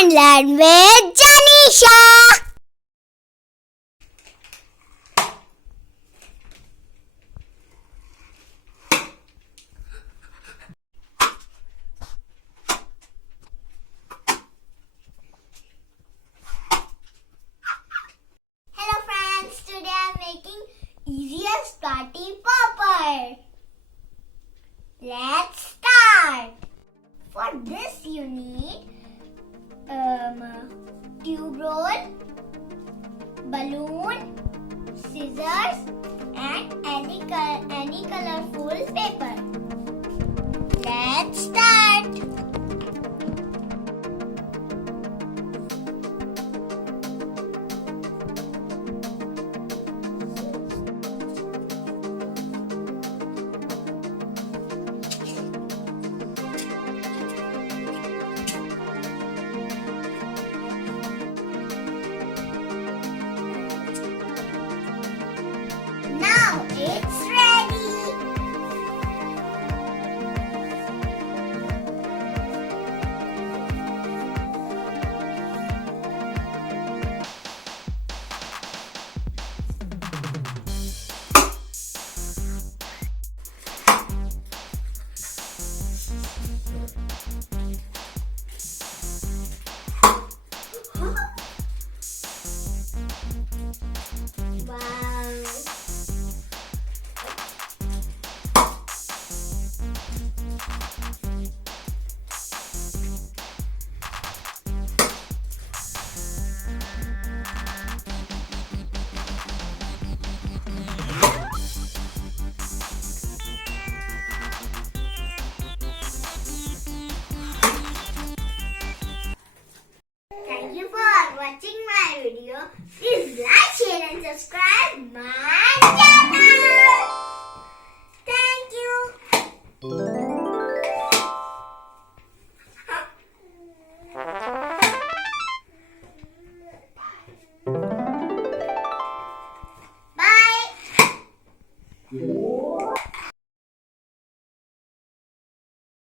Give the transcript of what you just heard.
and learn with Janisha. Hello friends, today I am making easiest party popper. Let's start. For this you need tube roll, balloon, scissors and any colorful paper. Let's start. Now it's ready. Wow. Thank you for watching my video. Please like, share and subscribe my